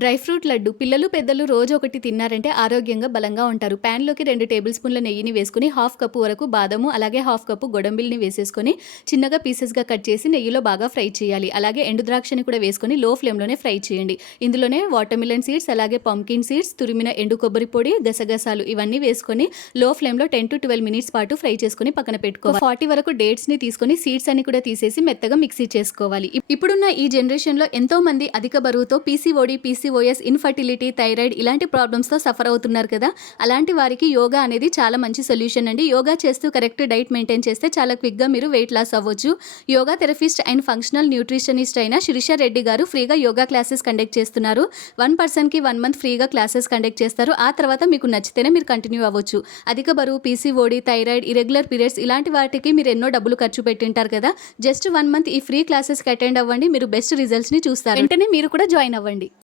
Dry fruit laddu పిల్లలు పెద్దలు రోజు ఒకటి తిన్నారంటే ఆరోగ్యంగా బలంగా ఉంటారు. ప్యాన్లోకి 2 టేబుల్ స్పూన్ల నెయ్యిని వేసుకుని హాఫ్ కప్పు వరకు బాదము అలాగే హాఫ్ కప్పు గొడంబిల్ని వేసేసుకొని చిన్నగా పీసెస్గా కట్ చేసి నెయ్యిలో బాగా ఫ్రై చేయాలి. అలాగే ఎండు ద్రాక్షని కూడా వేసుకొని లో ఫ్లేమ్లోనే ఫ్రై చేయండి. ఇందులోనే వాటర్మిలన్ సీడ్స్ అలాగే పంకిన్ సీడ్స్, తురిమిన ఎండు కొబ్బరి పొడి, గసగసాలు ఇవన్నీ వేసుకొని లో ఫ్లేమ్లో 10 to 12 minutes పాటు ఫ్రై చేసుకుని పక్కన పెట్టుకోవాలి. 40 వరకు డేట్స్ని తీసుకొని సీడ్స్ అన్ని కూడా తీసేసి మెత్తగా మిక్సీ చేసుకోవాలి. ఇప్పుడున్న ఈ జనరేషన్లో ఎంతో మంది అధిక బరువుతో పీసీఓడి, పీసీఓఎస్, ఇన్ఫర్టిలిటీ, థైరాయిడ్ ఇలాంటి ప్రాబ్లమ్స్తో సఫర్ అవుతున్నారు కదా. అలాంటి వారికి యోగా అనేది చాలా మంచి సొల్యూషన్ అండి. యోగా చేస్తూ కరెక్ట్ డైట్ మెయింటైన్ చేస్తే చాలా క్విక్గా మీరు వెయిట్ లాస్ అవ్వచ్చు. Yoga therapist and functional nutritionist అయిన శిరీష రెడ్డి గారు ఫ్రీగా యోగా క్లాసెస్ కండక్ట్ చేస్తున్నారు. 1 personకి 1 month ఫ్రీగా క్లాసెస్ కండక్ట్ చేస్తారు. ఆ తర్వాత మీకు నచ్చితేనే మీరు కంటిన్యూ అవ్వచ్చు. అధిక బరువు, పీసీఓడి, థైరాయిడ్, ఇరెగ్యులర్ పీరియడ్స్ ఇలాంటి వాటికి మీరు ఎన్నో డబ్బులు ఖర్చు పెట్టింటారు కదా. జస్ట్ 1 month ఈ ఫ్రీ క్లాసెస్కి అటెండ్ అవ్వండి. మీరు బెస్ట్ రిజల్ట్స్ని చూస్తారు. వెంటనే మీరు కూడా జాయిన్ అవ్వండి.